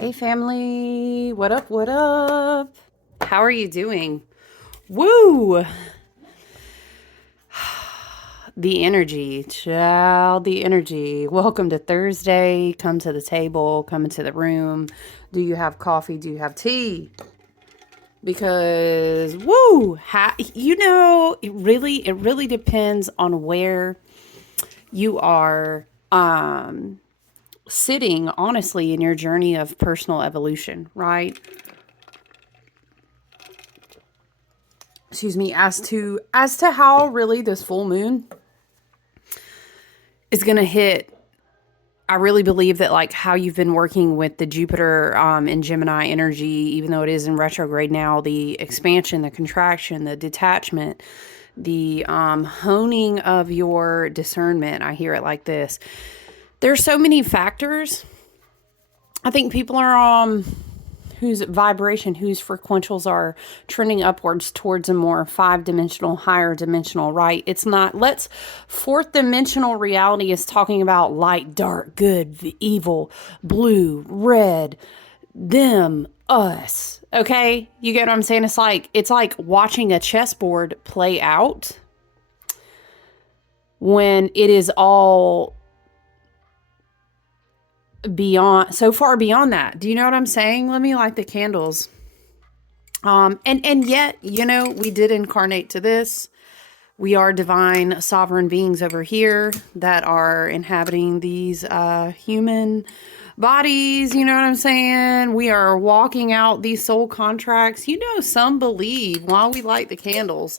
Hey family, what up, what up? How are you doing? Woo! The energy, child, the energy. Welcome to Thursday. Come to the table, come into the room. Do you have coffee? Do you have tea? Because woo, it really depends on where you are sitting honestly in your journey of personal evolution, right? Excuse me, as to how really this full moon is going to hit. I really believe that like how you've been working with the Jupiter and Gemini energy, even though it is in retrograde now, the expansion, the contraction, the detachment, the honing of your discernment. I hear it like this. There's so many factors. I think people are whose vibration, whose frequentials are trending upwards towards a more five-dimensional, higher dimensional, right? It's not, fourth dimensional reality is talking about light, dark, good, evil, blue, red, them, us. Okay? You get what I'm saying? It's like watching a chessboard play out when it is all beyond, so far beyond that. Do you know what I'm saying? Let me light the candles. And yet, we did incarnate to this. We are divine sovereign beings over here that are inhabiting these human bodies. You know what I'm saying? We are walking out these soul contracts. Some believe while we light the candles,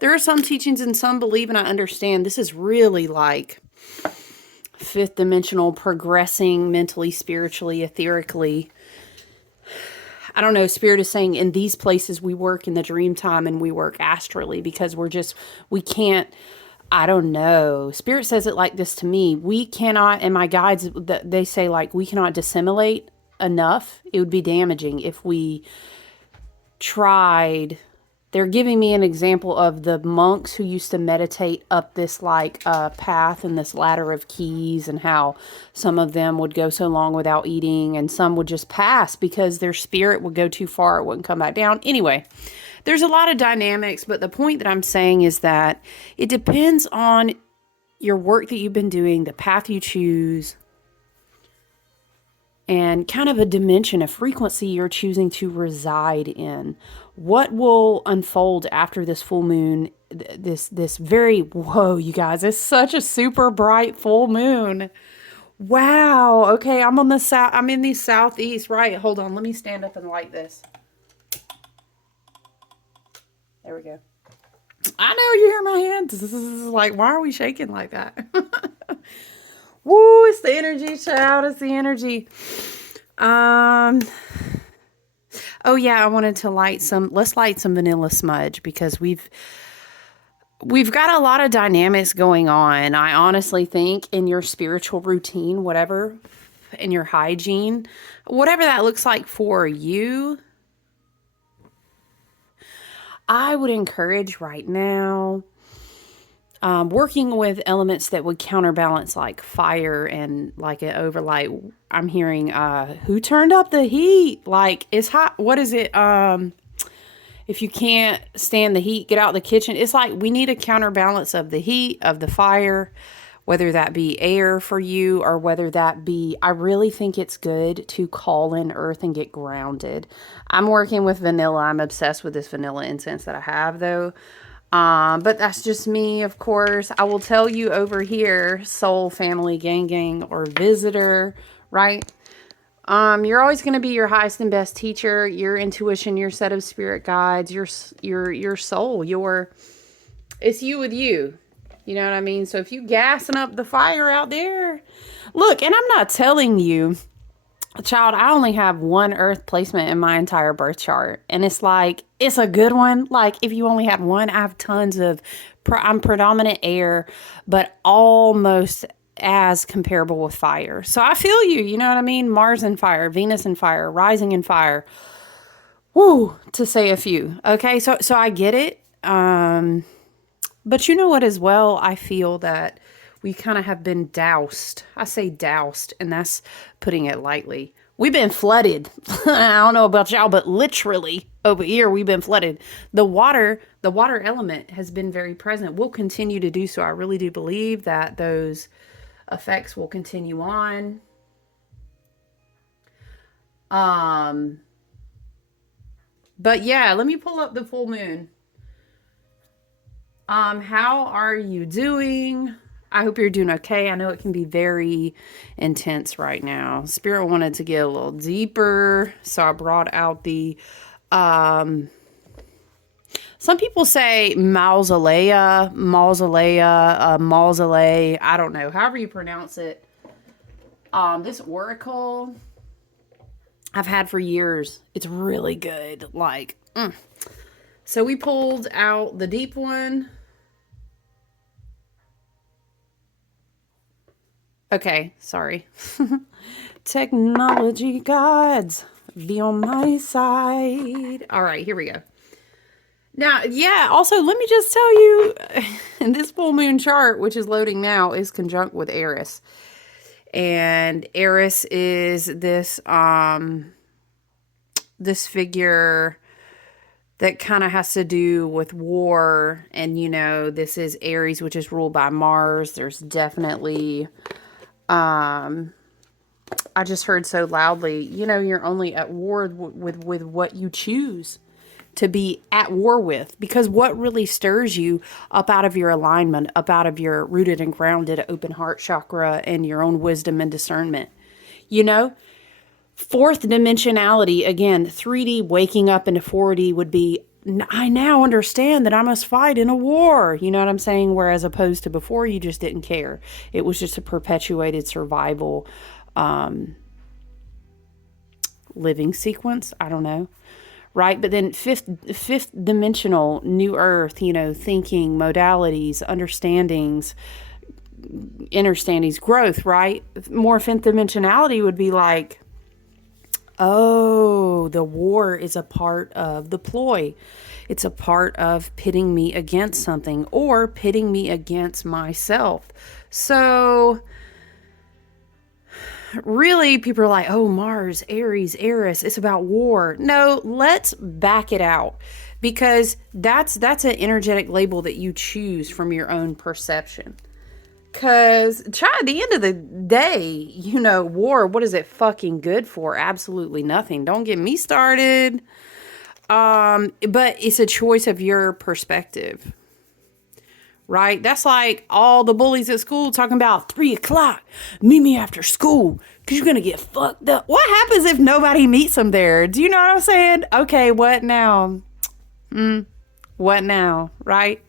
there are some teachings and some believe, and I understand this is really like fifth dimensional progressing mentally, spiritually, etherically. I don't know, Spirit is saying in these places we work in the dream time and we work astrally because we can't, I don't know. Spirit says it like this to me. We cannot, and my guides, they say like we cannot dissimulate enough. It would be damaging if we tried. They're giving me an example of the monks who used to meditate up this like path and this ladder of keys, and how some of them would go so long without eating and some would just pass because their spirit would go too far. It wouldn't come back down. Anyway, there's a lot of dynamics, but the point that I'm saying is that it depends on your work that you've been doing, the path you choose, and kind of a dimension, a frequency you're choosing to reside in. What will unfold after this full moon, this very, whoa, you guys, it's such a super bright full moon. Wow. Okay, I'm on the south, I'm in the southeast, right? Hold on, let me stand up and light this. There we go. I know you hear my hands. This is like, why are we shaking like that? Woo, it's the energy, child. It's the energy. Oh yeah, I wanted to let's light some vanilla smudge because we've got a lot of dynamics going on. I honestly think in your spiritual routine, whatever, in your hygiene, whatever that looks like for you, I would encourage right now working with elements that would counterbalance like fire and like an overlight. I'm hearing who turned up the heat? Like it's hot. What is it? If you can't stand the heat, get out of the kitchen. It's like we need a counterbalance of the heat, of the fire, whether that be air for you or whether that be, I really think it's good to call in earth and get grounded. I'm working with vanilla. I'm obsessed with this vanilla incense that I have though. But that's just me, of course. I will tell you over here, soul, family, gang, or visitor, right? You're always going to be your highest and best teacher, your intuition, your set of spirit guides, your soul, it's you with you. You know what I mean? So if you gassing up the fire out there, look, and I'm not telling you, child, I only have one earth placement in my entire birth chart. And it's like, it's a good one. Like if you only had one, I have tons of, I'm predominant air, but almost as comparable with fire. So I feel you, you know what I mean? Mars and fire, Venus and fire, rising in fire. Woo, to say a few. Okay, so I get it. But you know what as well, I feel that We kind of have been doused. I say doused, and that's putting it lightly. We've been flooded. I don't know about y'all, but literally over here we've been flooded. The water element has been very present. Will continue to do so. I really do believe that those effects will continue on. But yeah, let me pull up the full moon. How are you doing? I hope you're doing okay. I know it can be very intense right now. Spirit wanted to get a little deeper, so I brought out the some people say mausolea, mausolea, I don't know, however you pronounce it. This oracle I've had for years. It's really good. Like, So we pulled out the deep one. Okay, sorry. Technology gods, be on my side. All right, here we go. Now, yeah, also, let me just tell you, this full moon chart, which is loading now, is conjunct with Eris. And Eris is this, this figure that kind of has to do with war. And, you know, this is Aries, which is ruled by Mars. There's definitely, I just heard so loudly, you know, you're only at war with what you choose to be at war with, because what really stirs you up out of your alignment, up out of your rooted and grounded open heart chakra and your own wisdom and discernment, you know? Fourth dimensionality, again, 3D waking up into 4D would be, I now understand that I must fight in a war. You know what I'm saying? Whereas opposed to before, you just didn't care. It was just a perpetuated survival living sequence. I don't know. Right? But then fifth dimensional, new earth, you know, thinking, modalities, understandings, growth, right? More fifth dimensionality would be like, oh, the war is a part of the ploy. It's a part of pitting me against something or pitting me against myself. So really, people are like, oh, Mars, Aries, Eris, it's about war. No, let's back it out, because that's an energetic label that you choose from your own perception. Because at the end of the day, you know, war, what is it fucking good for? Absolutely nothing. Don't get me started. But it's a choice of your perspective. Right? That's like all the bullies at school talking about 3 o'clock. Meet me after school because you're going to get fucked up. What happens if nobody meets them there? Do you know what I'm saying? Okay, what now? What now? Right?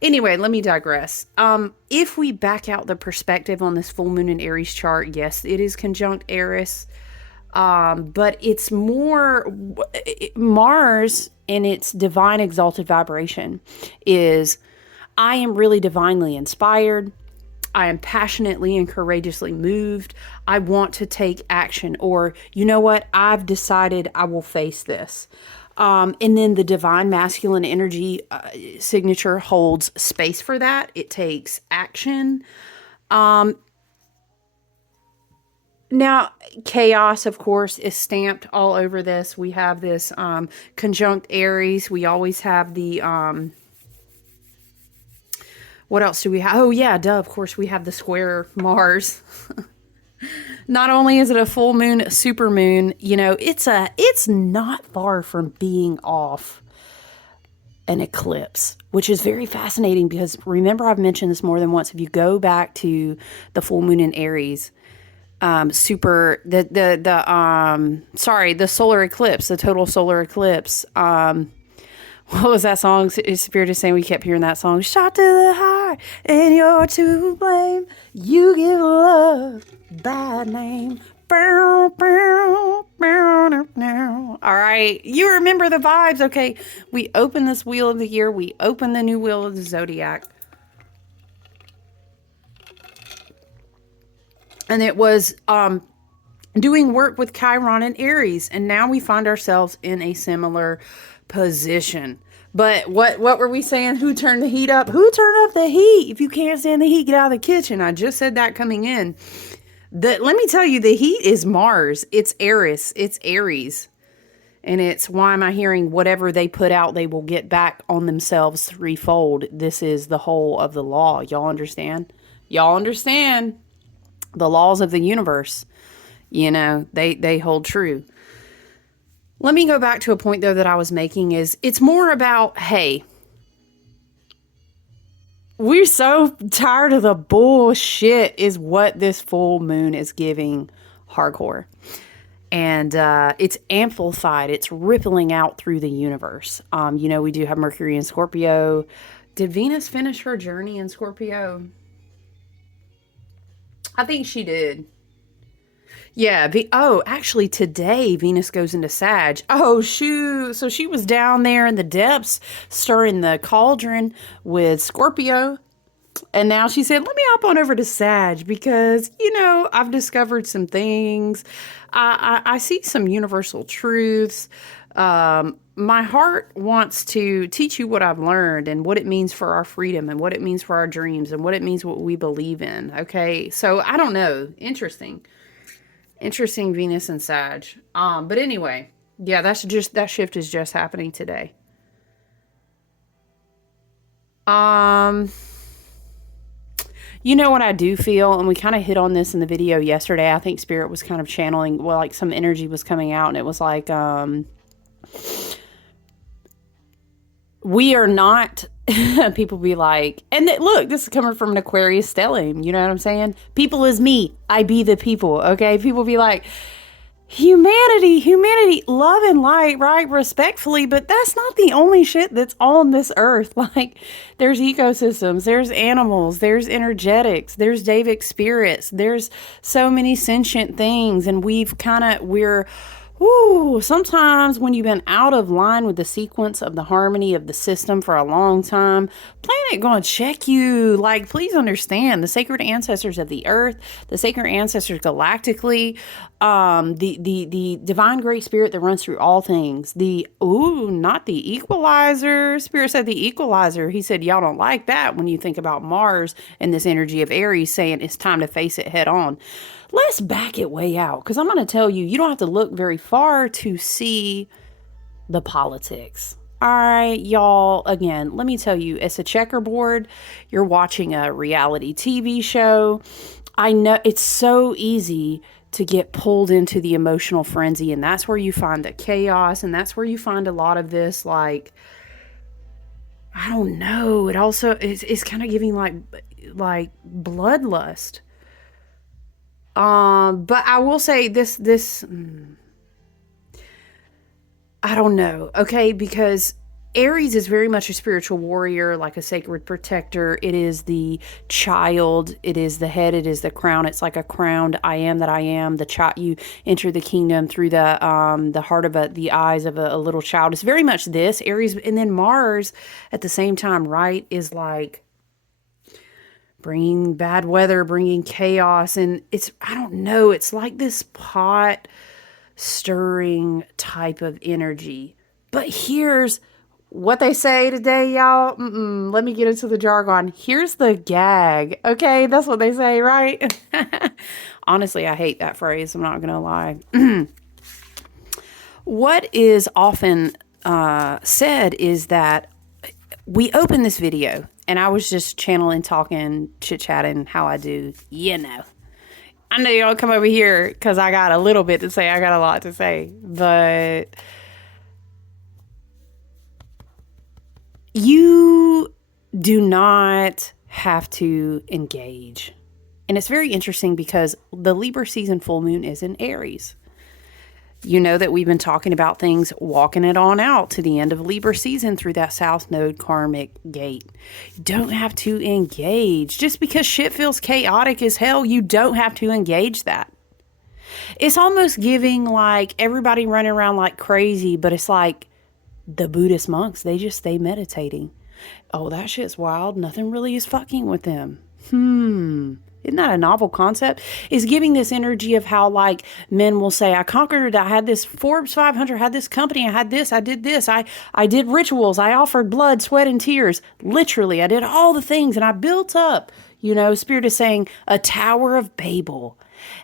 Anyway, let me digress. If we back out the perspective on this full moon in Aries chart, yes, it is conjunct Eris. But it's more Mars in its divine exalted vibration is, I am really divinely inspired. I am passionately and courageously moved. I want to take action, or you know what? I've decided I will face this. And then the divine masculine energy signature holds space for that. It takes action. Now, chaos, of course, is stamped all over this. We have this conjunct Aries. We always have the, what else do we have? Oh, yeah, duh, of course, we have the square Mars. Not only is it a full moon, super moon, you know, it's not far from being off an eclipse, which is very fascinating because remember, I've mentioned this more than once. If you go back to the full moon in Aries, the solar eclipse, the total solar eclipse. What was that song? Spirit is saying we kept hearing that song. Shot to the heart and you're to blame. You give love bad name. All right. You remember the vibes. Okay. We open this wheel of the year. We open the new wheel of the zodiac. And it was doing work with Chiron and Aries. And now we find ourselves in a similar position. But what were we saying? Who turned the heat up? Who turned up the heat? If you can't stand the heat, get out of the kitchen. I just said that coming in. Let me tell you, the heat is Mars. It's Eris. It's Aries. And it's why am I hearing whatever they put out, they will get back on themselves threefold. This is the whole of the law. Y'all understand? Y'all understand the laws of the universe. You know, they hold true. Let me go back to a point, though, that I was making is it's more about, hey, we're so tired of the bullshit is what this full moon is giving hardcore. And it's amplified. It's rippling out through the universe. You know, we do have Mercury in Scorpio. Did Venus finish her journey in Scorpio? I think she did. Yeah. Actually, today Venus goes into Sag. Oh, shoot. So she was down there in the depths, stirring the cauldron with Scorpio. And now she said, let me hop on over to Sag because, you know, I've discovered some things. I see some universal truths. My heart wants to teach you what I've learned and what it means for our freedom and what it means for our dreams and what it means what we believe in. Okay. So I don't know. Interesting Venus and Sag. But anyway, yeah, that shift is just happening today. You know what I do feel, and we kind of hit on this in the video yesterday. I think Spirit was kind of channeling, well, like some energy was coming out, and it was like, we are not, people be like, and look, this is coming from an Aquarius stellium, you know what I'm saying? People is me, I be the people, okay? People be like, humanity, love and light, right? Respectfully, but that's not the only shit that's on this earth. Like, there's ecosystems, there's animals, there's energetics, there's Davic spirits, there's so many sentient things, and sometimes when you've been out of line with the sequence of the harmony of the system for a long time, planet going to check you. Like, please understand the sacred ancestors of the earth, the sacred ancestors galactically, the divine great spirit that runs through all things. Not the equalizer. Spirit said the equalizer. He said, y'all don't like that when you think about Mars and this energy of Aries saying it's time to face it head on. Let's back it way out, because I'm going to tell you, you don't have to look very far to see the politics. All right, y'all, again, let me tell you, it's a checkerboard. You're watching a reality TV show. I know it's so easy to get pulled into the emotional frenzy, and that's where you find the chaos, and that's where you find a lot of this, like, I don't know. It also, it's kind of giving like bloodlust. But I will say this, I don't know, okay, because Aries is very much a spiritual warrior, like a sacred protector. It is the child, it is the head, it is the crown. It's like a crowned I am that I am. The child, you enter the kingdom through the heart of the eyes of a little child. It's very much this Aries, and then Mars at the same time, right, is like bringing bad weather, bringing chaos. And I don't know, it's like this pot stirring type of energy. But here's what they say today, y'all. Let me get into the jargon. Here's the gag. Okay, that's what they say, right? Honestly, I hate that phrase. I'm not going to lie. What is often said is that we open this video, and I was just channeling, talking, chit-chatting how I do, you know. I know y'all come over here because I got a little bit to say. I got a lot to say. But you do not have to engage. And it's very interesting because the Libra season full moon is in Aries. You know that we've been talking about things, walking it on out to the end of Libra season through that South Node karmic gate. You don't have to engage. Just because shit feels chaotic as hell, you don't have to engage that. It's almost giving like everybody running around like crazy, but it's like the Buddhist monks, they just stay meditating. Oh, that shit's wild. Nothing really is fucking with them. Isn't that a novel concept? Is giving this energy of how, like, men will say, I conquered, I had this Forbes 500, had this company, I had this, I did this, I did rituals, I offered blood, sweat, and tears. Literally, I did all the things, and I built up, Spirit is saying, a Tower of Babel.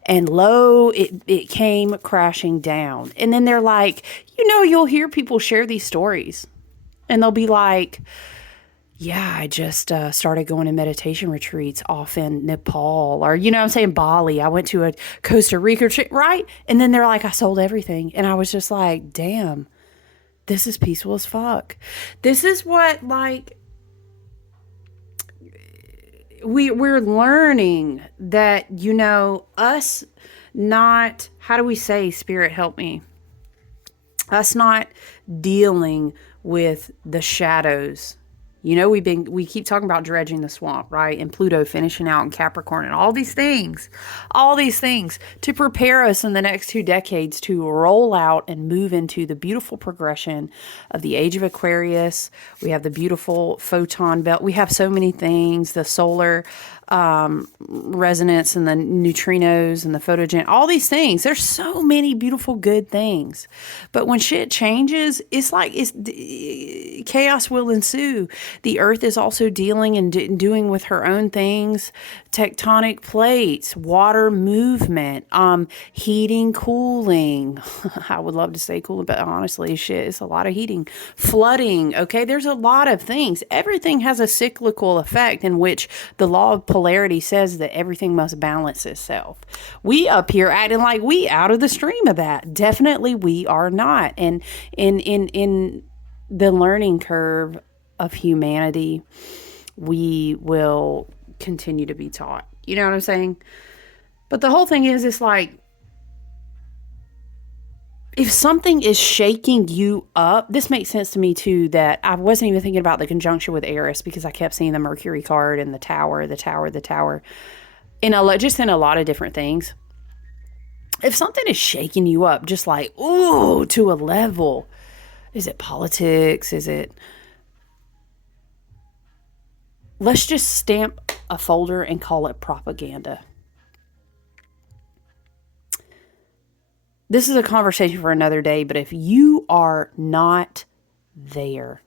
And lo, it came crashing down. And then they're like, you'll hear people share these stories. And they'll be like, yeah, I just started going to meditation retreats off in Nepal, or, I'm saying Bali. I went to a Costa Rica retreat, right? And then they're like, I sold everything. And I was just like, damn, this is peaceful as fuck. This is what, like, we're learning that, us not, how do we say, Spirit, help me? Us not dealing with the shadows. We keep talking about dredging the swamp, right? And Pluto finishing out in Capricorn and all these things to prepare us in the next 2 decades to roll out and move into the beautiful progression of the age of Aquarius. We have the beautiful photon belt. We have so many things, the solar resonance and the neutrinos and the photogen, all these things. There's so many beautiful, good things. But when shit changes, it's like chaos will ensue. The earth is also dealing and doing with her own things. Tectonic plates, water movement, heating, cooling. I would love to say cooling, but honestly, shit, it's a lot of heating. Flooding, okay? There's a lot of things. Everything has a cyclical effect in which the law of polarity says that everything must balance itself. We up here acting like we out of the stream of that. Definitely we are not. And in the learning curve of humanity, we will continue to be taught. You know what I'm saying? But the whole thing is, it's like, if something is shaking you up, this makes sense to me too, that I wasn't even thinking about the conjunction with Eris because I kept seeing the Mercury card and the tower, in a lot of different things. If something is shaking you up, just like, ooh, to a level, is it politics? Let's just stamp a folder and call it propaganda. This is a conversation for another day, but if you are not there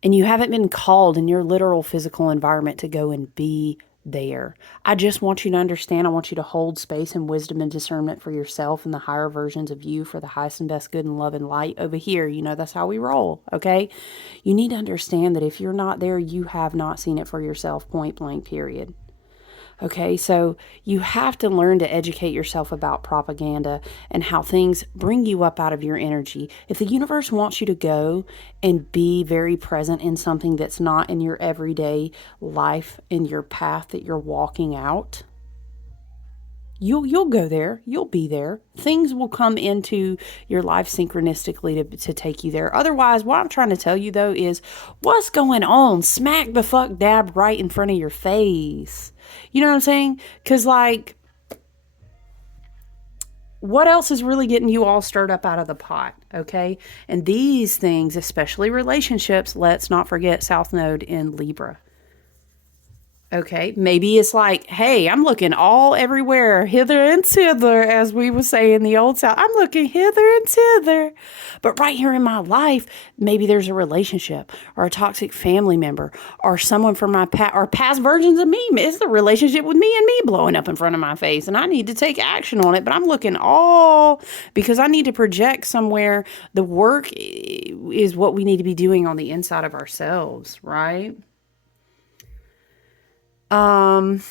and you haven't been called in your literal physical environment to go and be there, I just want you to understand, I want you to hold space and wisdom and discernment for yourself and the higher versions of you for the highest and best good and love and light over here. That's how we roll, okay? You need to understand that if you're not there, you have not seen it for yourself, point blank, period. Okay, so you have to learn to educate yourself about propaganda and how things bring you up out of your energy. If the universe wants you to go and be very present in something that's not in your everyday life, in your path that you're walking out, you'll go there. You'll be there. Things will come into your life synchronistically to take you there. Otherwise, what I'm trying to tell you, though, is what's going on smack the fuck dab right in front of your face. You know what I'm saying? Because, like, what else is really getting you all stirred up out of the pot, okay? And these things, especially relationships, let's not forget South Node in Libra. Okay, maybe it's like, hey, I'm looking all everywhere, hither and thither, as we would say in the old South. I'm looking hither and thither. But right here in my life, maybe there's a relationship or a toxic family member or someone from my past or past versions of me. It's the relationship with me and me blowing up in front of my face. And I need to take action on it. But I'm looking all because I need to project somewhere. The work is what we need to be doing on the inside of ourselves, right? It's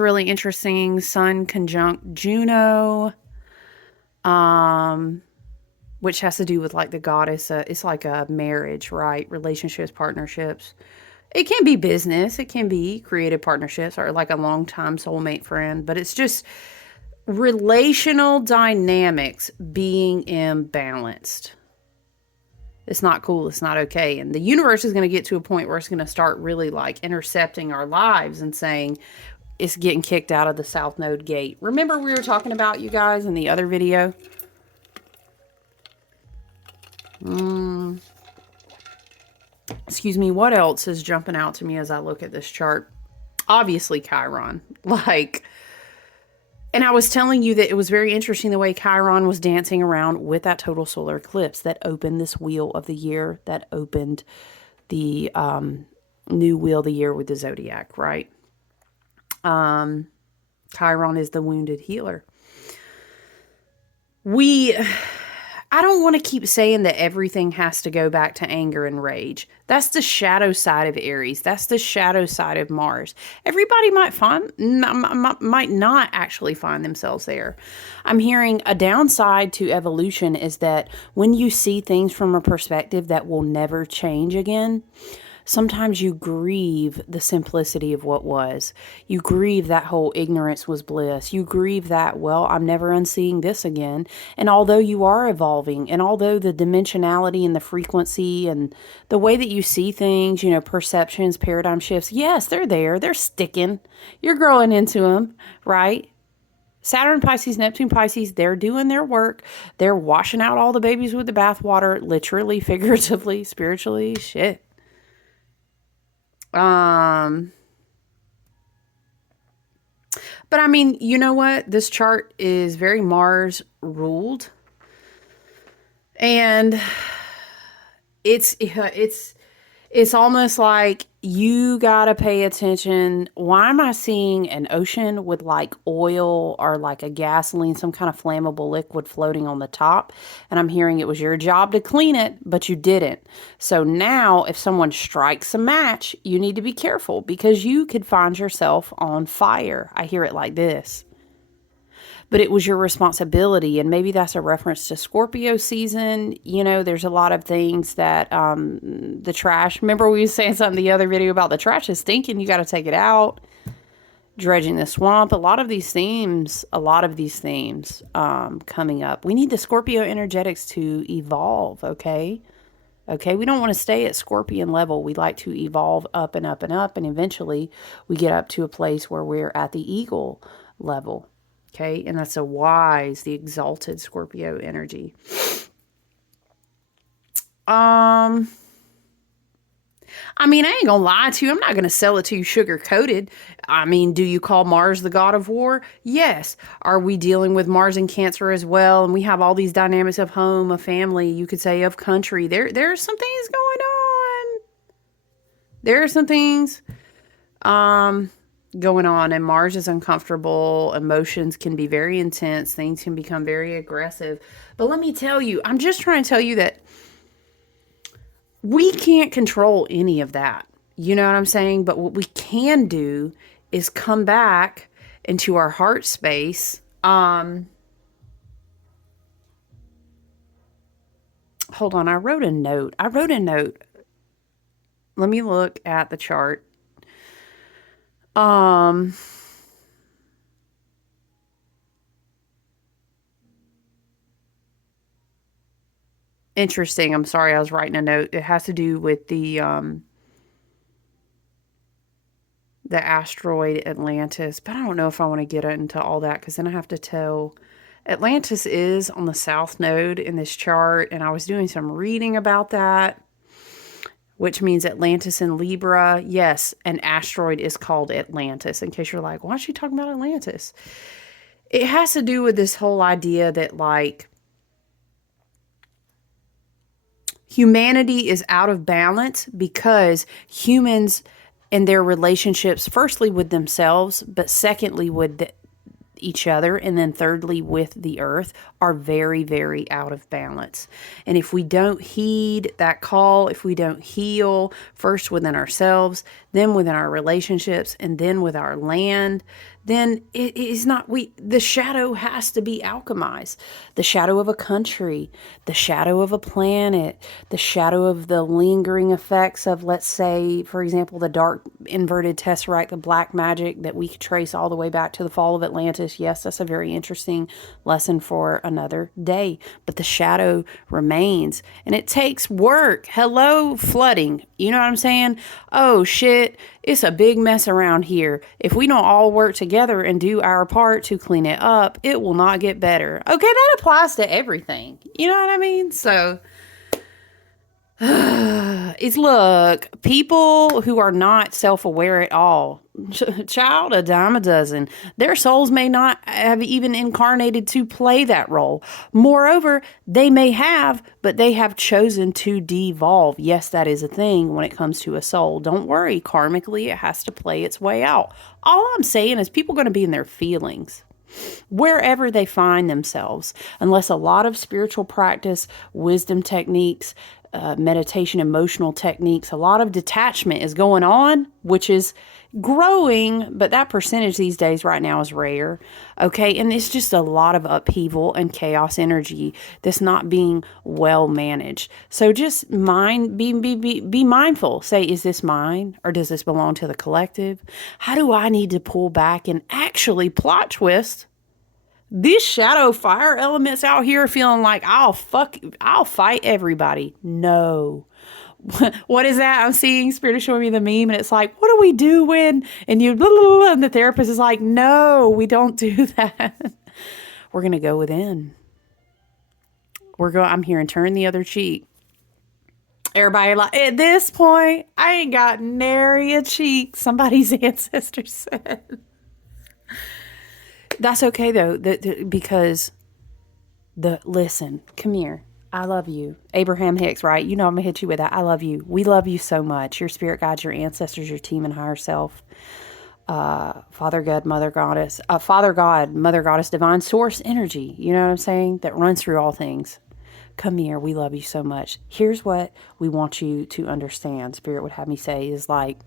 really interesting. Sun conjunct Juno, which has to do with like the goddess. It's like a marriage, right? Relationships, partnerships. It can be business. It can be creative partnerships or like a longtime soulmate friend, but it's just relational dynamics being imbalanced. It's not cool. It's not okay. And the universe is going to get to a point where it's going to start really like intercepting our lives and saying it's getting kicked out of the South Node gate. Remember we were talking about, you guys, in the other video? excuse me, what else is jumping out to me as I look at this chart? Obviously, Chiron. Like, and I was telling you that it was very interesting the way Chiron was dancing around with that total solar eclipse that opened this wheel of the year, that opened the new wheel of the year with the zodiac, right? Chiron is the wounded healer. I don't want to keep saying that everything has to go back to anger and rage. That's the shadow side of Aries. That's the shadow side of Mars. Everybody might not actually find themselves there. I'm hearing a downside to evolution is that when you see things from a perspective that will never change again, sometimes you grieve the simplicity of what was. You grieve that whole ignorance was bliss. You grieve that, well, I'm never unseeing this again. And although you are evolving, and although the dimensionality and the frequency and the way that you see things, you know, perceptions, paradigm shifts, yes, they're there. They're sticking. You're growing into them, right? Saturn, Pisces, Neptune, Pisces, they're doing their work. They're washing out all the babies with the bathwater, literally, figuratively, spiritually, shit. But I mean, you know what? This chart is very Mars ruled. And it's almost like you got to pay attention. Why am I seeing an ocean with like oil or like a gasoline, some kind of flammable liquid floating on the top? And I'm hearing it was your job to clean it, but you didn't. So now if someone strikes a match, you need to be careful because you could find yourself on fire. I hear it like this. But it was your responsibility. And maybe that's a reference to Scorpio season. You know, there's a lot of things that the trash. Remember we were saying something the other video about the trash is stinking. You got to take it out. Dredging the swamp. A lot of these themes coming up. We need the Scorpio energetics to evolve, okay? Okay, we don't want to stay at Scorpion level. We like to evolve up and up and up. And eventually we get up to a place where we're at the eagle level. Okay, and that's a wise, the exalted Scorpio energy. I mean, I ain't gonna lie to you. I'm not gonna sell it to you sugar coated. I mean, do you call Mars the god of war? Yes. Are we dealing with Mars and Cancer as well? And we have all these dynamics of home, of family, you could say of country. There's some things going on. There are some things going on, and Mars is uncomfortable. Emotions can be very intense. Things can become very aggressive. But let me tell you, I'm just trying to tell you that we can't control any of that. You know what I'm saying? But what we can do is come back into our heart space. Hold on, I wrote a note. Let me look at the chart. Interesting. I'm sorry, I was writing a note. It has to do with the asteroid Atlantis, but I don't know if I want to get into all that because then I have to tell. Atlantis is on the south node in this chart, and I was doing some reading about that, which means Atlantis in Libra. Yes, an asteroid is called Atlantis, in case you're like, why is she talking about Atlantis? It has to do with this whole idea that, like, humanity is out of balance because humans and their relationships, firstly with themselves, but secondly with each other, and then thirdly with the earth, are very, very out of balance. And if we don't heed that call, if we don't heal first within ourselves, then within our relationships, and then with our land, then it is not, the shadow has to be alchemized. The shadow of a country, the shadow of a planet, the shadow of the lingering effects of, let's say, for example, the dark inverted tesseract, the black magic that we could trace all the way back to the fall of Atlantis. Yes, that's a very interesting lesson for another day. But the shadow remains, and it takes work. Hello, flooding. You know what I'm saying? Oh, shit. It's a big mess around here. If we don't all work together and do our part to clean it up, it will not get better. Okay, that applies to everything. You know what I mean? So, Is look, people who are not self-aware at all, child, a dime a dozen, their souls may not have even incarnated to play that role. Moreover, they may have, but they have chosen to devolve. Yes, that is a thing when it comes to a soul. Don't worry, karmically, it has to play its way out. All I'm saying is people are going to be in their feelings wherever they find themselves, unless a lot of spiritual practice, wisdom techniques, meditation, emotional techniques, a lot of detachment is going on, which is growing, but that percentage these days right now is rare. Okay. And it's just a lot of upheaval and chaos energy that's not being well managed. So just be mindful. Say, is this mine or does this belong to the collective? How do I need to pull back and actually plot twist? These shadow fire elements out here feeling like I'll fight everybody. No. What is that? I'm seeing Spirit is showing me the meme and it's like, what do we do when, and you, blah, blah, blah, and the therapist is like, no, we don't do that. We're going to go within. I'm hearing turn the other cheek. Everybody like, at this point, I ain't got nary a cheek, somebody's ancestor said. That's okay though, because listen, come here. I love you. Abraham Hicks, right? You know I'm going to hit you with that. I love you. We love you so much. Your spirit guides, your ancestors, your team and higher self. Father God, Mother Goddess, divine source energy. You know what I'm saying? That runs through all things. Come here. We love you so much. Here's what we want you to understand. Spirit would have me say is like,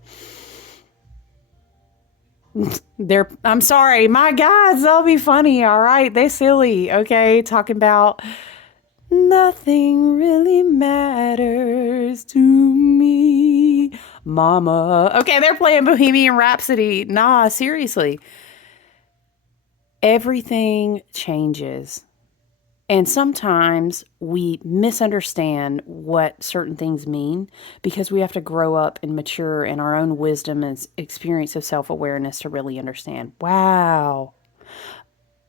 I'm sorry, my guys, they'll be funny, all right? They silly, okay? Talking about nothing really matters to me, mama. Okay, they're playing Bohemian Rhapsody. Nah, seriously. Everything changes. And sometimes we misunderstand what certain things mean because we have to grow up and mature in our own wisdom and experience of self-awareness to really understand. Wow,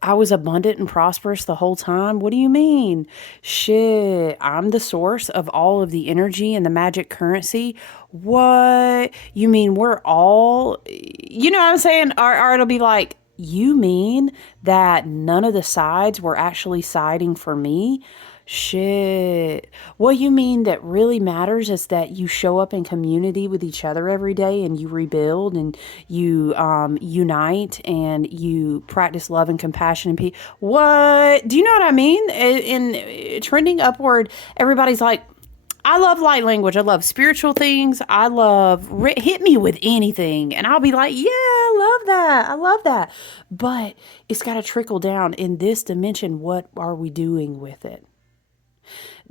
I was abundant and prosperous the whole time. What do you mean? Shit, I'm the source of all of the energy and the magic currency. What? You mean we're all, you know what I'm saying? Or it'll be like, you mean that none of the sides were actually siding for me? Shit. What you mean that really matters is that you show up in community with each other every day and you rebuild and you unite and you practice love and compassion and peace. What? Do you know what I mean? In trending upward, everybody's like, I love light language. I love spiritual things. I love, hit me with anything. And I'll be like, yeah, I love that. I love that. But it's got to trickle down in this dimension. What are we doing with it?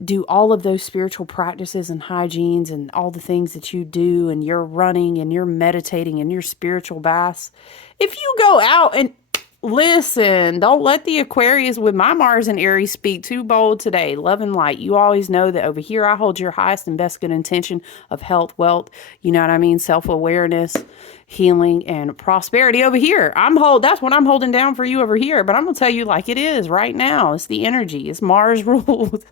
Do all of those spiritual practices and hygienes and all the things that you do and you're running and you're meditating and your spiritual baths. If you go out and listen, don't let the Aquarius with my Mars and Aries speak too bold today. Love and light. You always know that over here I hold your highest and best good intention of health, wealth, you know what I mean? Self-awareness, healing, and prosperity over here. That's what I'm holding down for you over here. But I'm going to tell you like it is right now. It's the energy. It's Mars ruled.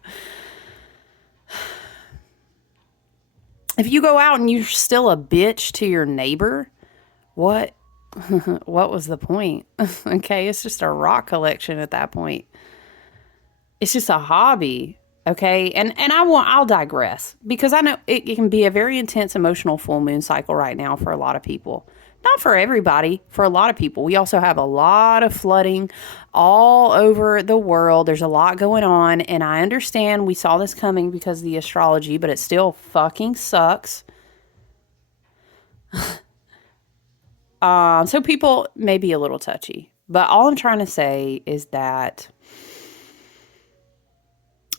If you go out and you're still a bitch to your neighbor, what was the point? Okay, it's just a rock collection at that point. It's just a hobby. Okay, and I'll digress because I know it can be a very intense emotional full moon cycle right now for a lot of people. Not for everybody, for a lot of people. We also have a lot of flooding all over the world. There's a lot going on, and I understand we saw this coming because of the astrology, but it still fucking sucks. So people may be a little touchy, but all I'm trying to say is that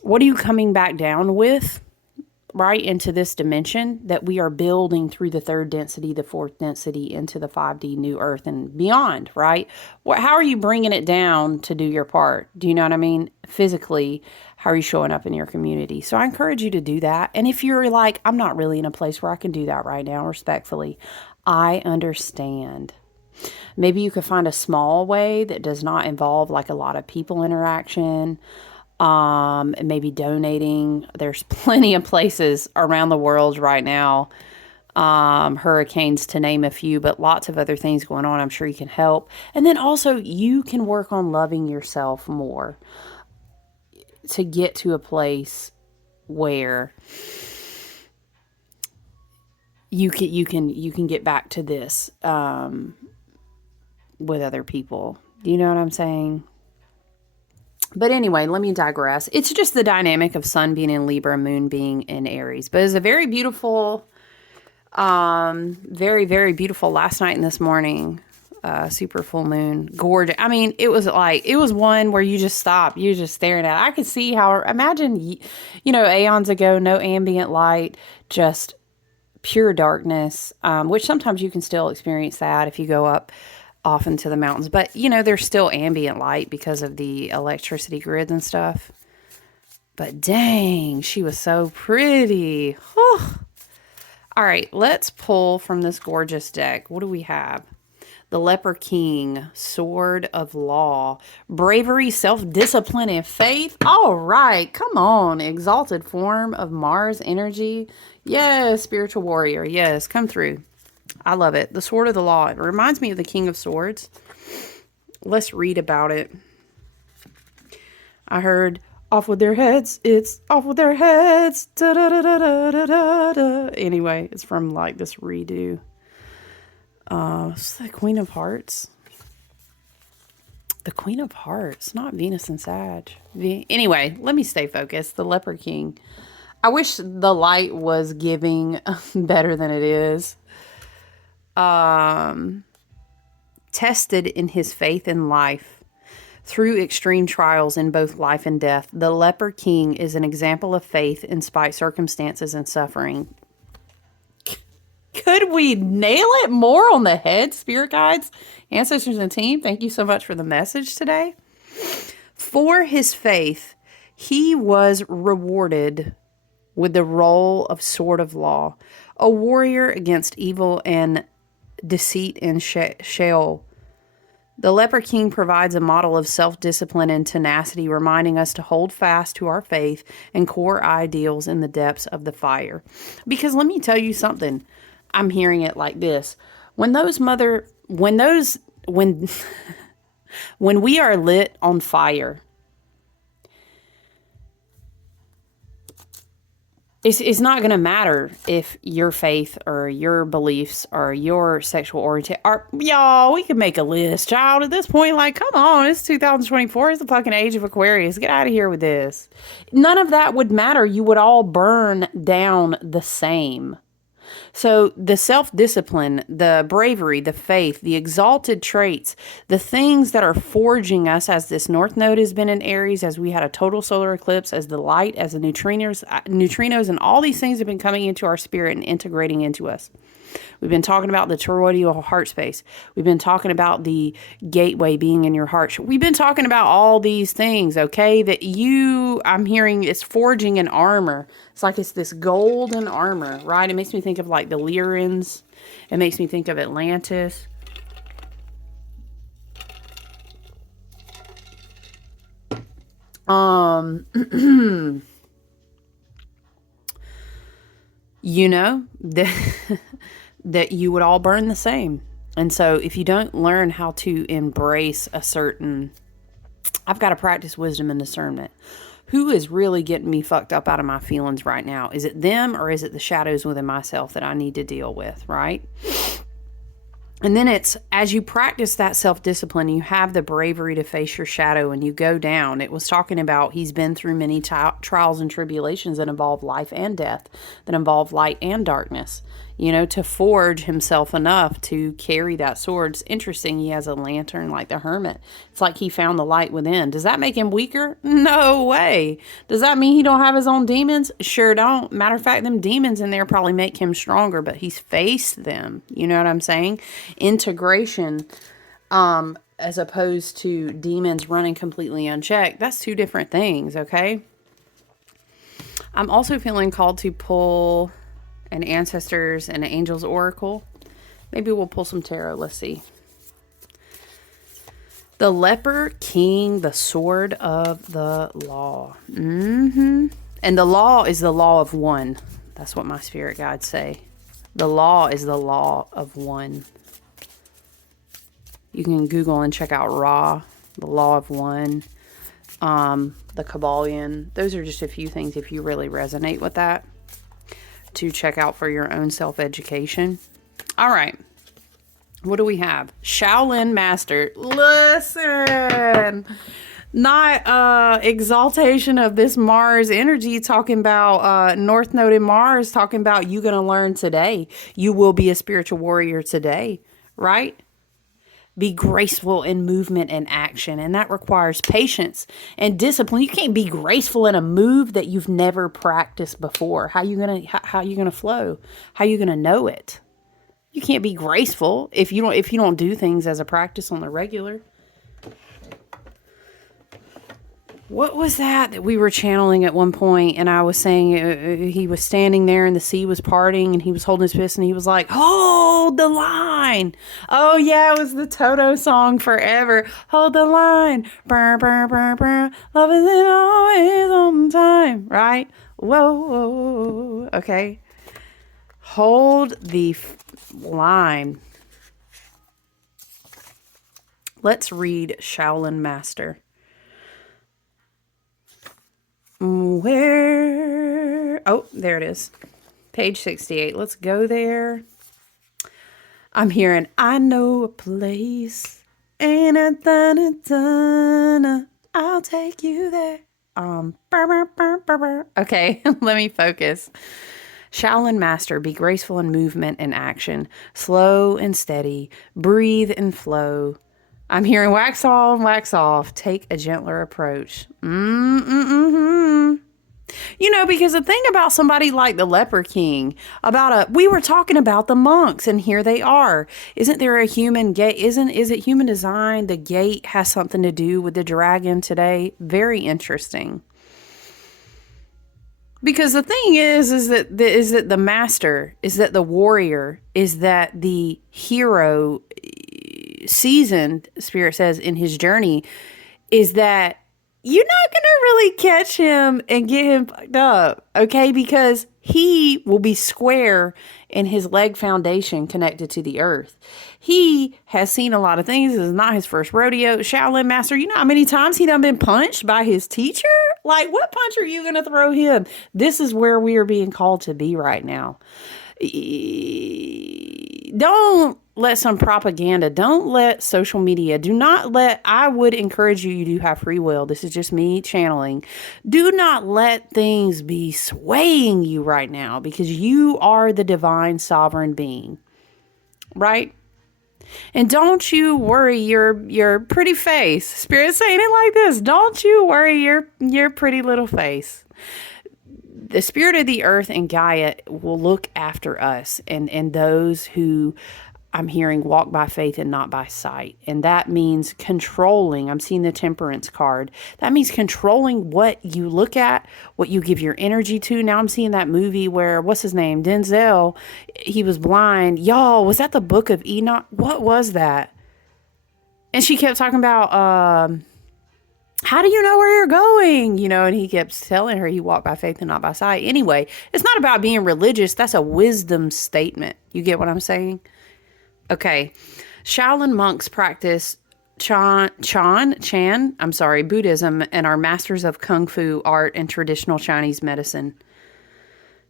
what are you coming back down with, right, into this dimension that we are building through the third density, the fourth density, into the 5D new earth and beyond, right? How are you bringing it down to do your part? Do you know what I mean? Physically, how are you showing up in your community? So I encourage you to do that. And if you're like, I'm not really in a place where I can do that right now, respectfully, I understand. Maybe you could find a small way that does not involve like a lot of people interaction. and maybe donating. There's plenty of places around the world right now, hurricanes to name a few, but lots of other things going on. I'm sure you can help. And then also you can work on loving yourself more to get to a place where you can get back to this with other people. Do you know what I'm saying? But anyway, let me digress. It's just the dynamic of sun being in Libra, moon being in Aries. But it's a very beautiful, very, very beautiful last night and this morning. Super full moon. Gorgeous. I mean, it was one where you just stop. You're just staring at it. I could see how, imagine, aeons ago, no ambient light, just pure darkness, which sometimes you can still experience that if you go up off into the mountains. But, there's still ambient light because of the electricity grids and stuff. But dang, she was so pretty. Whew. All right, let's pull from this gorgeous deck. What do we have? The Leper King, Sword of Law, Bravery, Self-Discipline, and Faith. All right, come on. Exalted form of Mars energy. Yes, spiritual warrior. Yes, come through. I love it. The Sword of the Law. It reminds me of the King of Swords. Let's read about it. I heard, off with their heads. It's off with their heads. Da, da, da, da, da, da, da. Anyway, it's from like this redo. It's the Queen of Hearts. The Queen of Hearts, not Venus and Sag. Anyway, let me stay focused. The Leper King. I wish the light was giving better than it is. Tested in his faith and life through extreme trials in both life and death, the Leper King is an example of faith in spite circumstances and suffering. Could we nail it more on the head, spirit guides, ancestors, and team? Thank you so much for the message today. For his faith, he was rewarded with the role of Sword of Law, a warrior against evil and deceit and Sheol. The Leper King provides a model of self-discipline and tenacity, reminding us to hold fast to our faith and core ideals in the depths of the fire. Because let me tell you something. I'm hearing it like this. When we are lit on fire, it's not going to matter if your faith or your beliefs or your sexual orientation are, y'all, we can make a list, child, at this point. Like, come on, it's 2024. It's the fucking age of Aquarius. Get out of here with this. None of that would matter. You would all burn down the same. So the self-discipline, the bravery, the faith, the exalted traits, the things that are forging us as this North Node has been in Aries, as we had a total solar eclipse, as the light, as the neutrinos, and all these things have been coming into our spirit and integrating into us. We've been talking about the toroidal heart space. We've been talking about the gateway being in your heart. We've been talking about all these things, okay, that I'm hearing it's forging an armor. It's like it's this golden armor, right? It makes me think of like the Lyrians. It makes me think of Atlantis. That you would all burn the same. And so if you don't learn how to embrace I've got to practice wisdom and discernment. Who is really getting me fucked up out of my feelings right now? Is it them or is it the shadows within myself that I need to deal with, right? And then it's, as you practice that self-discipline, you have the bravery to face your shadow and you go down. It was talking about he's been through many trials and tribulations that involve life and death, that involve light and darkness, to forge himself enough to carry that sword. It's interesting. He has a lantern like the hermit. It's like he found the light within. Does that make him weaker? No way. Does that mean he don't have his own demons? Sure don't. Matter of fact, them demons in there probably make him stronger, but he's faced them. You know what I'm saying? Integration, as opposed to demons running completely unchecked. That's two different things, okay? I'm also feeling called to pull an Ancestors and an Angels Oracle. Maybe we'll pull some tarot. Let's see. The leper king, the sword of the law. And the law is the law of one. That's what my spirit guides say. The law is the law of one. You can Google and check out Ra, the law of one, the Kabbalion. Those are just a few things, if you really resonate with that, to check out for your own self-education. All right. What do we have? Shaolin Master. Listen. Not exaltation of this Mars energy, talking about North Node in Mars, talking about you going to learn today. You will be a spiritual warrior today, right? Be graceful in movement and action, and that requires patience and discipline. You can't be graceful in a move that you've never practiced before. How you gonna flow? How you gonna know it? You can't be graceful if you don't do things as a practice on the regular. What was that we were channeling at one point? And I was saying he was standing there and the sea was parting and he was holding his fist and he was like, hold the line. Oh yeah, it was the Toto song Forever. Hold the line. Burr, burr, burr, burr. Love isn't always on time. Right? Whoa, whoa, whoa. Okay. Hold the line. Let's read Shaolin Master. Where? Oh, there it is. Page 68. Let's go there. I'm hearing, I know a place. And I'll take you there. Okay, let me focus. Shaolin Master, be graceful in movement and action. Slow and steady. Breathe and flow. I'm hearing wax on, wax off. Take a gentler approach. You know, because the thing about somebody like the Leper King, we were talking about the monks, and here they are. Isn't there a human gate? Is it human design? The gate has something to do with the dragon today. Very interesting. Because the thing is that the master, is that the warrior, is that the hero, seasoned, Spirit says, in his journey, is that you're not going to really catch him and get him fucked up, okay? Because he will be square in his leg foundation connected to the earth. He has seen a lot of things. This is not his first rodeo. Shaolin Master, you know how many times he done been punched by his teacher? Like, what punch are you going to throw him? This is where we are being called to be right now. Don't let some propaganda, don't let social media, I would encourage you do have free will. This is just me channeling. Do not let things be swaying you right now, because you are the divine sovereign being, right? And don't you worry your pretty face. Spirit's saying it like this. Don't you worry your pretty little face. The spirit of the earth and Gaia will look after us and those who, I'm hearing, walk by faith and not by sight. And that means controlling. I'm seeing the Temperance card. That means controlling what you look at, what you give your energy to. Now I'm seeing that movie where, what's his name? Denzel, he was blind. Y'all, was that the Book of Enoch? What was that? And she kept talking about, how do you know where you're going? You know, and he kept telling her he walked by faith and not by sight. Anyway, it's not about being religious. That's a wisdom statement. You get what I'm saying? Okay. Shaolin monks practice Buddhism and are masters of Kung Fu art and traditional Chinese medicine.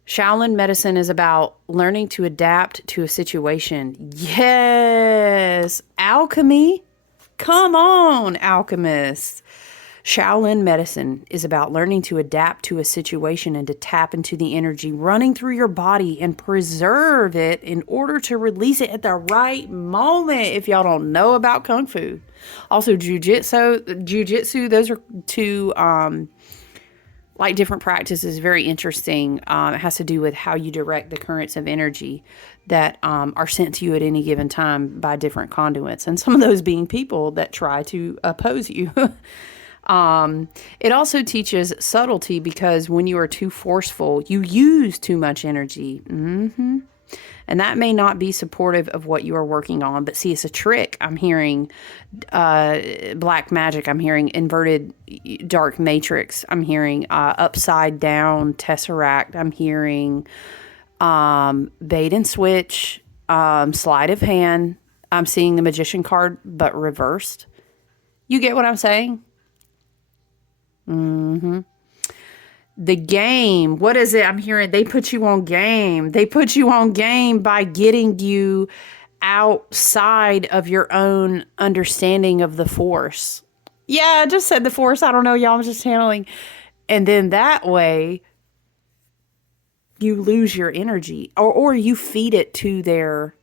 Shaolin medicine is about learning to adapt to a situation. Yes. Alchemy. Come on, alchemists. Shaolin medicine is about learning to adapt to a situation and to tap into the energy running through your body and preserve it in order to release it at the right moment. If y'all don't know about Kung Fu. Also, Jiu-Jitsu, those are two like different practices, very interesting. It has to do with how you direct the currents of energy that are sent to you at any given time by different conduits. And some of those being people that try to oppose you. It also teaches subtlety, because when you are too forceful, you use too much energy. And that may not be supportive of what you are working on, but see, it's a trick. I'm hearing black magic. I'm hearing inverted dark matrix. I'm hearing upside down tesseract. I'm hearing bait and switch, sleight of hand. I'm seeing the magician card, but reversed. You get what I'm saying? The game. What is it? I'm hearing they put you on game. They put you on game by getting you outside of your own understanding of the force. Yeah, I just said the force. I don't know, y'all. I'm just channeling. And then that way, you lose your energy, or you feed it to their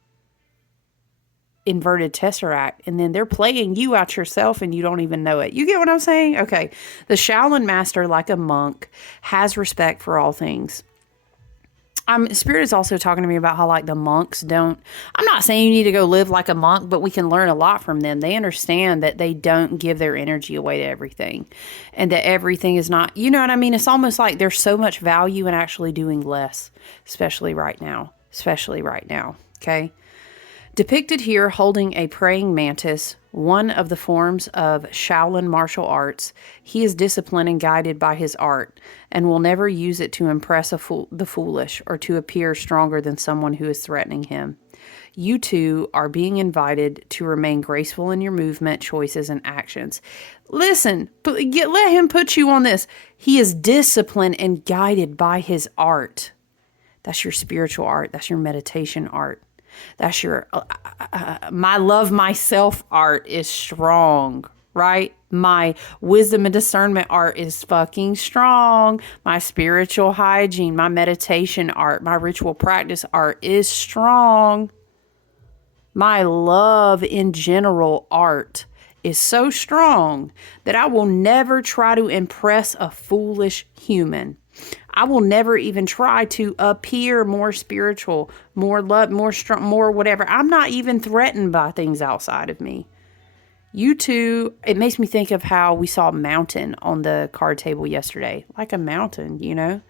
inverted tesseract, and then they're playing you out yourself and you don't even know it. You get what I'm saying? Okay. The Shaolin master, like a monk, has respect for all things. Spirit is also talking to me about how, like, the monks don't, I'm not saying you need to go live like a monk, but we can learn a lot from them. They understand that they don't give their energy away to everything, and that everything is not, you know what I mean? It's almost like there's so much value in actually doing less, especially right now. Okay. Depicted here holding a praying mantis, one of the forms of Shaolin martial arts, he is disciplined and guided by his art, and will never use it to impress the foolish or to appear stronger than someone who is threatening him. You two are being invited to remain graceful in your movement, choices, and actions. Listen, let him put you on this. He is disciplined and guided by his art. That's your spiritual art. That's your meditation art. That's your, my love myself art is strong, right? My wisdom and discernment art is fucking strong. My spiritual hygiene, my meditation art, my ritual practice art is strong. My love in general art is so strong that I will never try to impress a foolish human. I will never even try to appear more spiritual, more love, more strong, more whatever. I'm not even threatened by things outside of me. You two, it makes me think of how we saw a mountain on the card table yesterday. Like a mountain, you know?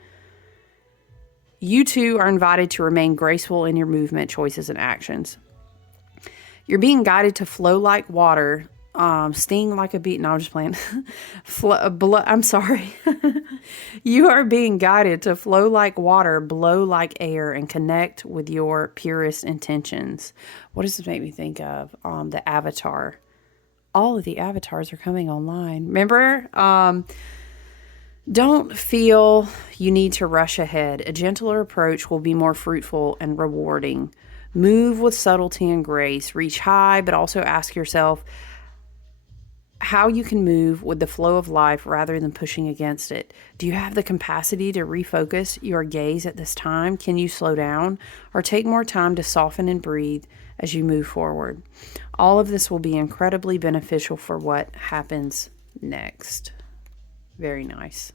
You two are invited to remain graceful in your movement, choices, and actions. You're being guided to flow like water, sting like a bee. No, I'm just playing. I'm sorry. You are being guided to flow like water, blow like air, and connect with your purest intentions. What does this make me think of? The Avatar. All of the avatars are coming online. Remember? Don't feel you need to rush ahead. A gentler approach will be more fruitful and rewarding. Move with subtlety and grace. Reach high, but also ask yourself how you can move with the flow of life rather than pushing against it. Do you have the capacity to refocus your gaze at this time? Can you slow down or take more time to soften and breathe as you move forward? All of this will be incredibly beneficial for what happens next. Very nice.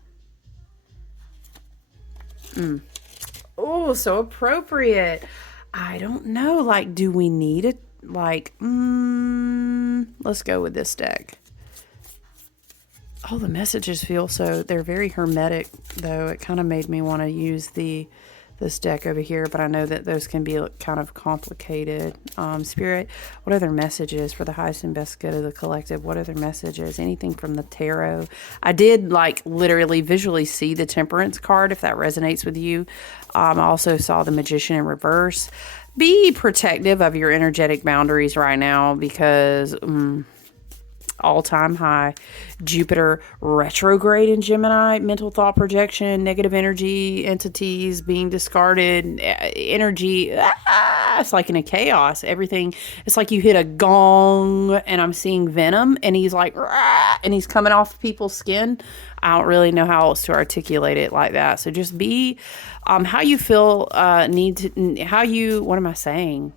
Oh, so appropriate. I don't know. Like, do we need it? Like, let's go with this deck. Oh, the messages feel so, they're very hermetic, though. It kind of made me want to use this deck over here, but I know that those can be kind of complicated. Spirit, what other messages for the highest and best good of the collective? What other messages? Anything from the tarot? I did, like, literally visually see the Temperance card, if that resonates with you. I also saw the Magician in reverse. Be protective of your energetic boundaries right now, because all-time high. Jupiter retrograde in Gemini, mental thought projection, negative energy, entities being discarded, energy. It's like in a chaos. Everything, it's like you hit a gong, and I'm seeing Venom, and he's like, and he's coming off people's skin. I don't really know how else to articulate it like that. So just be, how you feel, what am I saying?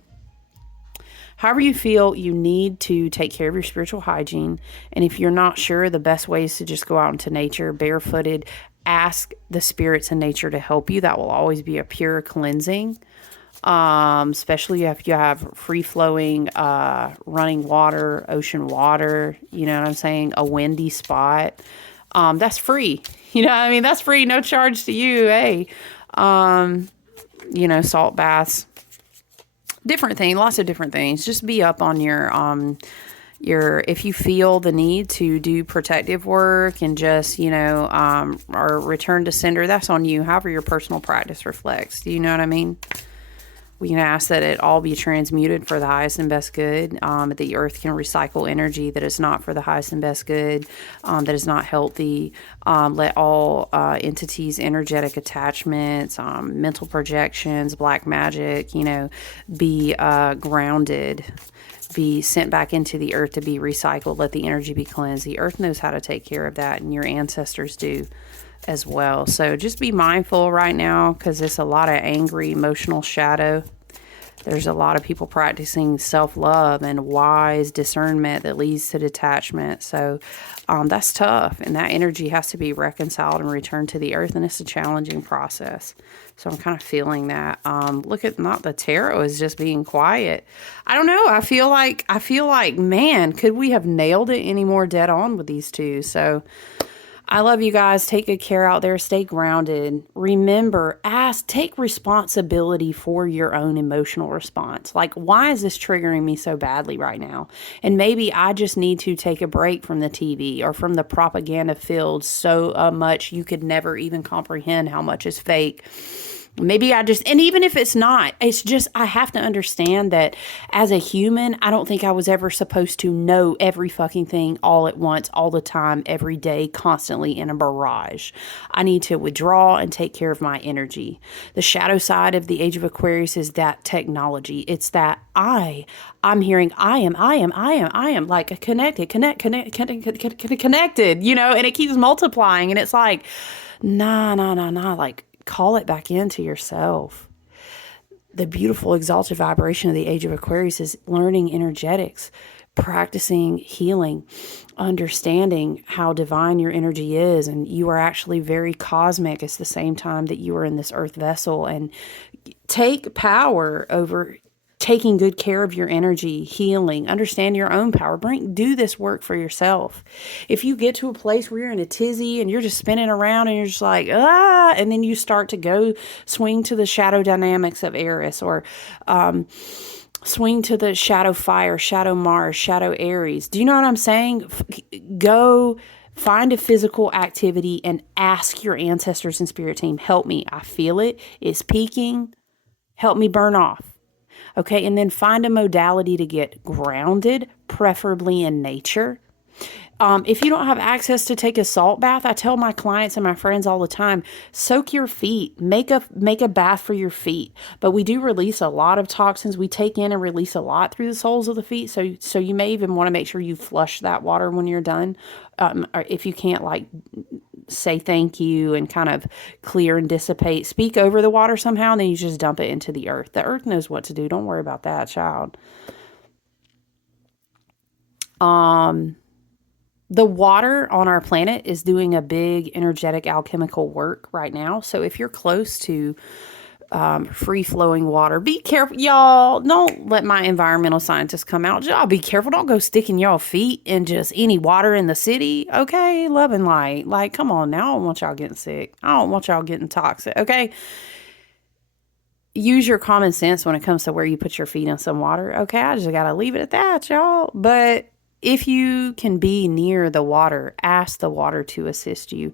However you feel, you need to take care of your spiritual hygiene. And if you're not sure, the best way is to just go out into nature, barefooted. Ask the spirits in nature to help you. That will always be a pure cleansing. Especially if you have free-flowing, running water, ocean water. You know what I'm saying? A windy spot. That's free. You know what I mean? That's free. No charge to you. Hey, salt baths. different thing, lots of different things. Just be up on your, if you feel the need to do protective work and just, or return to sender, that's on you, however your personal practice reflects. Do you know what I mean? We can ask that it all be transmuted for the highest and best good, that the earth can recycle energy that is not for the highest and best good, that is not healthy. Let all entities, energetic attachments, mental projections, black magic, be grounded, be sent back into the earth to be recycled. Let the energy be cleansed. The earth knows how to take care of that, and your ancestors do as well. So just be mindful right now, because there's a lot of angry, emotional shadow. There's a lot of people practicing self-love and wise discernment that leads to detachment. So that's tough, and that energy has to be reconciled and returned to the earth, and it's a challenging process. So I'm kind of feeling that. Look at, not the tarot is just being quiet. I don't know. I feel like, man, could we have nailed it any more dead on with these two? So I love you guys. Take good care out there. Stay grounded. Remember, take responsibility for your own emotional response. Like, why is this triggering me so badly right now? And maybe I just need to take a break from the TV or from the propaganda filled so much you could never even comprehend how much is fake. Maybe and even if it's not, it's just, I have to understand that as a human, I don't think I was ever supposed to know every fucking thing all at once, all the time, every day, constantly in a barrage. I need to withdraw and take care of my energy. The shadow side of the Age of Aquarius is that technology. It's that I'm hearing I am like connected, and it keeps multiplying. And it's like, nah, like, call it back into yourself. The beautiful exalted vibration of the Age of Aquarius is learning energetics, practicing healing, understanding how divine your energy is. And you are actually very cosmic. It's the same time that you are in this earth vessel, and take power over taking good care of your energy, healing, understand your own power. Do this work for yourself. If you get to a place where you're in a tizzy and you're just spinning around and you're just like, and then you start to go swing to the shadow dynamics of Eris, or swing to the shadow fire, shadow Mars, shadow Aries. Do you know what I'm saying? Go find a physical activity and ask your ancestors and spirit team, help me. I feel it. It's peaking. Help me burn off. Okay, and then find a modality to get grounded, preferably in nature. If you don't have access to take a salt bath, I tell my clients and my friends all the time, soak your feet, make a bath for your feet. But we do release a lot of toxins. We take in and release a lot through the soles of the feet. So you may even want to make sure you flush that water when you're done. Or if you can't, like, say thank you and kind of clear and dissipate, speak over the water somehow, and then you just dump it into the earth. The earth knows what to do. Don't worry about that, child. The water on our planet is doing a big energetic alchemical work right now. So if you're close to free-flowing water, be careful, y'all. Don't let my environmental scientists come out. Y'all be careful. Don't go sticking y'all feet in just any water in the city, okay? Love and light. Like, come on now. I don't want y'all getting sick. I don't want y'all getting toxic, okay? Use your common sense when it comes to where you put your feet in some water, okay? I just gotta leave it at that, y'all. But if you can be near the water, ask the water to assist you.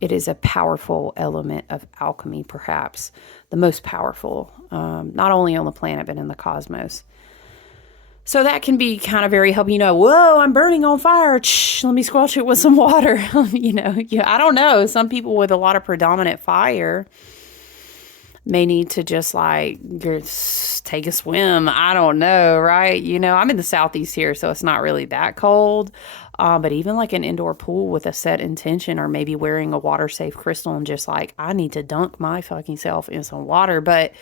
It is a powerful element of alchemy, perhaps the most powerful, not only on the planet, but in the cosmos. So that can be kind of very helpful. Whoa, I'm burning on fire. Let me squelch it with some water. I don't know. Some people with a lot of predominant fire may need to just take a swim. I don't know, right? I'm in the southeast here, so it's not really that cold. But even like an indoor pool with a set intention, or maybe wearing a water safe crystal and just like, I need to dunk my fucking self in some water. But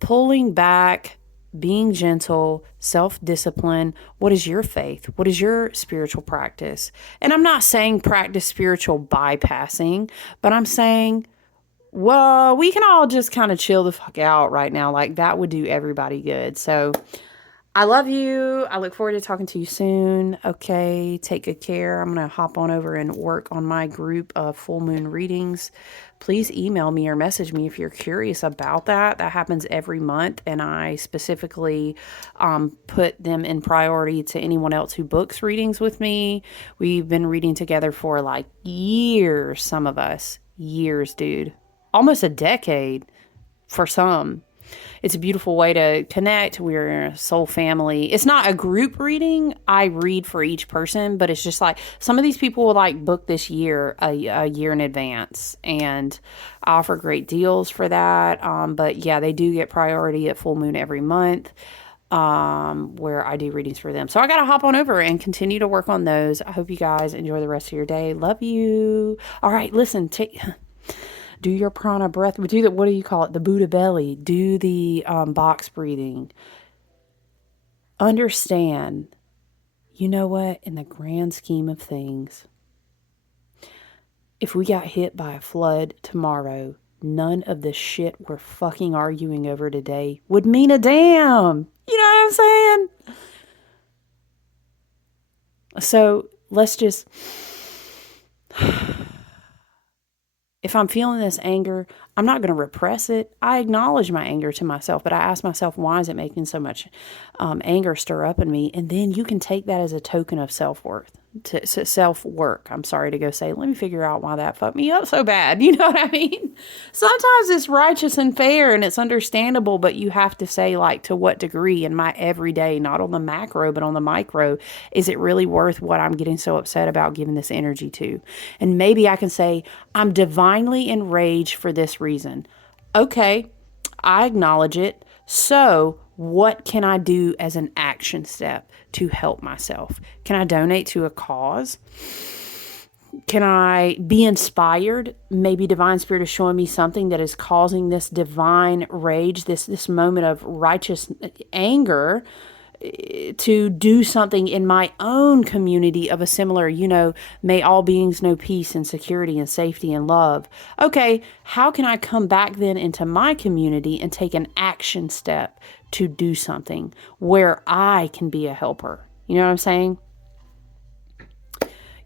pulling back, being gentle, self-discipline. What is your faith? What is your spiritual practice? And I'm not saying practice spiritual bypassing, but I'm saying, well, we can all just kind of chill the fuck out right now. Like, that would do everybody good. So I love you. I look forward to talking to you soon. Okay, take good care. I'm going to hop on over and work on my group of full moon readings. Please email me or message me if you're curious about that. That happens every month, and I specifically put them in priority to anyone else who books readings with me. We've been reading together for like years, some of us. Years, dude. Almost a decade for some. It's a beautiful way to connect. We're a soul family. It's not a group reading. I read for each person, but it's just like some of these people will like book this year, a year in advance, and I offer great deals for that. But yeah, they do get priority at full moon every month, where I do readings for them. So I got to hop on over and continue to work on those. I hope you guys enjoy the rest of your day. Love you. All right, listen, do your prana breath. Do the, what do you call it? The Buddha belly. Do the box breathing. Understand, you know what? In the grand scheme of things, if we got hit by a flood tomorrow, none of the shit we're fucking arguing over today would mean a damn. You know what I'm saying? So let's just... If I'm feeling this anger, I'm not going to repress it. I acknowledge my anger to myself, but I ask myself, why is it making so much anger stir up in me? And then you can take that as a token of self-worth, self-work. I'm sorry to go say, let me figure out why that fucked me up so bad. You know what I mean? Sometimes it's righteous and fair and it's understandable, but you have to say, like, to what degree in my everyday, not on the macro, but on the micro, is it really worth what I'm getting so upset about giving this energy to? And maybe I can say, I'm divinely enraged for this reason. Okay, I acknowledge it. So what can I do as an action step to help myself? Can I donate to a cause? Can I be inspired? Maybe divine spirit is showing me something that is causing this divine rage, this moment of righteous anger, to do something in my own community of a similar, may all beings know peace and security and safety and love. Okay, how can I come back then into my community and take an action step to do something where I can be a helper? You know what I'm saying?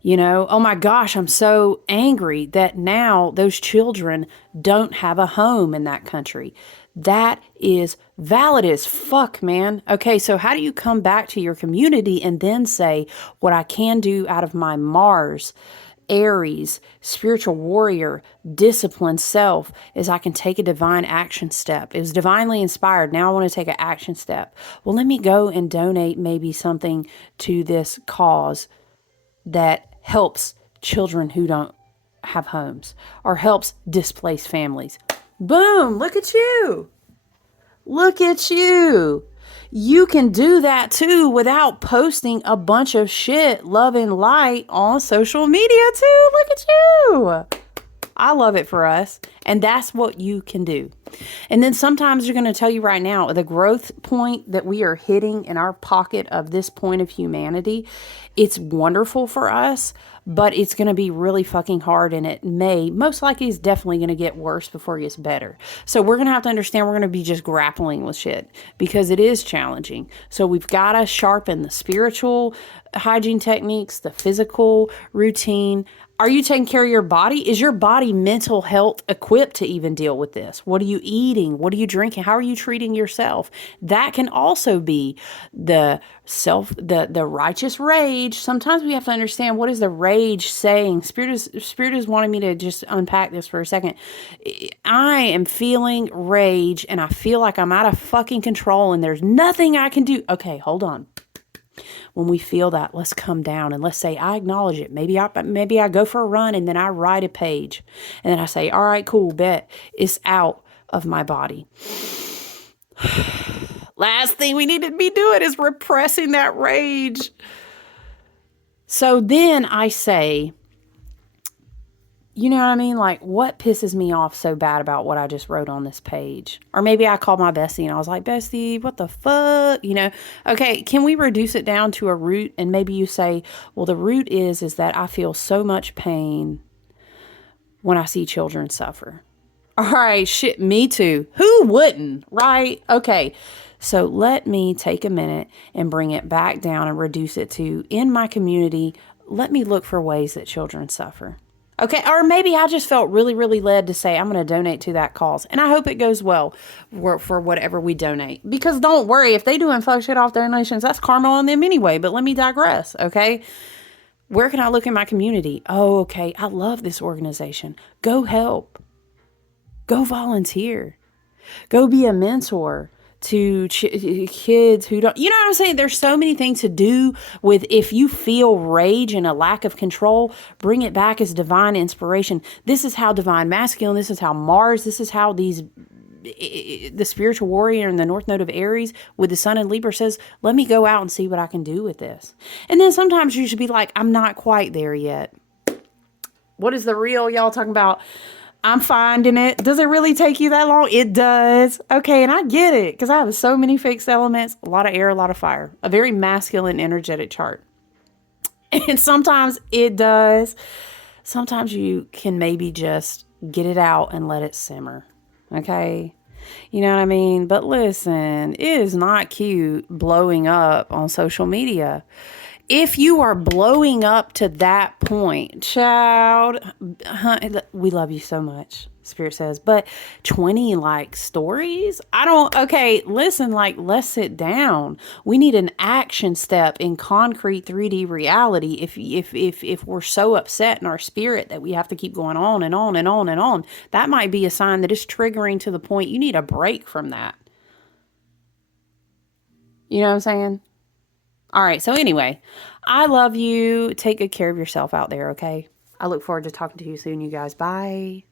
Oh my gosh, I'm so angry that now those children don't have a home in that country. That is valid as fuck, man. Okay, so how do you come back to your community and then say, what I can do out of my Mars, Aries, spiritual warrior, disciplined self is I can take a divine action step. It was divinely inspired. Now I want to take an action step. Well, let me go and donate maybe something to this cause that helps children who don't have homes or helps displaced families. Boom, look at you. Look at you. You can do that too without posting a bunch of shit, love and light on social media too. Look at you. I love it for us. And that's what you can do. And then sometimes they're going to tell you right now, the growth point that we are hitting in our pocket of this point of humanity, it's wonderful for us, but it's going to be really fucking hard, and it most likely is definitely going to get worse before it gets better. So we're going to have to understand we're going to be just grappling with shit because it is challenging. So we've got to sharpen the spiritual hygiene techniques, the physical routine. Are you taking care of your body? Is your body mental health equipped to even deal with this? What are you eating? What are you drinking? How are you treating yourself? That can also be the righteous rage. Sometimes we have to understand, what is the rage saying? Spirit is wanting me to just unpack this for a second. I am feeling rage and I feel like I'm out of fucking control and there's nothing I can do. Okay, hold on. When we feel that, let's come down and let's say, I acknowledge it. Maybe I go for a run and then I write a page and then I say, all right, cool, bet it's out of my body. Last thing we need to be doing is repressing that rage. So then I say, you know what I mean? Like, what pisses me off so bad about what I just wrote on this page? Or maybe I called my bestie and I was like, bestie, what the fuck? Okay, can we reduce it down to a root? And maybe you say, well, the root is that I feel so much pain when I see children suffer. All right, shit, me too. Who wouldn't, right? Okay, So let me take a minute and bring it back down and reduce it to, in my community, let me look for ways that children suffer. Okay, or maybe I just felt really, really led to say, I'm going to donate to that cause. And I hope it goes well for whatever we donate. Because don't worry, if they doing fuck shit off donations, that's karma on them anyway. But let me digress, okay? Where can I look in my community? Oh, okay, I love this organization. Go help. Go volunteer. Go be a mentor to kids who don't, you know what I'm saying? There's so many things to do with, if you feel rage and a lack of control, bring it back as divine inspiration. This is how divine masculine, this is how Mars, this is how the spiritual warrior in the North Node of Aries with the sun in Libra says, let me go out and see what I can do with this. And then sometimes you should be like, I'm not quite there yet. What is the real y'all talking about? I'm finding it. Does it really take you that long? It does. Okay, and I get it because I have so many fixed elements, a lot of air, a lot of fire, a very masculine, energetic chart. And sometimes it does. Sometimes you can maybe just get it out and let it simmer. Okay? You know what I mean? But listen, it is not cute blowing up on social media. If you are blowing up to that point, child, we love you so much, Spirit says, but 20 like stories? Okay, listen, like, let's sit down. We need an action step in concrete 3D reality if we're so upset in our spirit that we have to keep going on and on and on and on. That might be a sign that it's triggering to the point you need a break from that. You know what I'm saying? All right. So anyway, I love you. Take good care of yourself out there. Okay. I look forward to talking to you soon, you guys. Bye.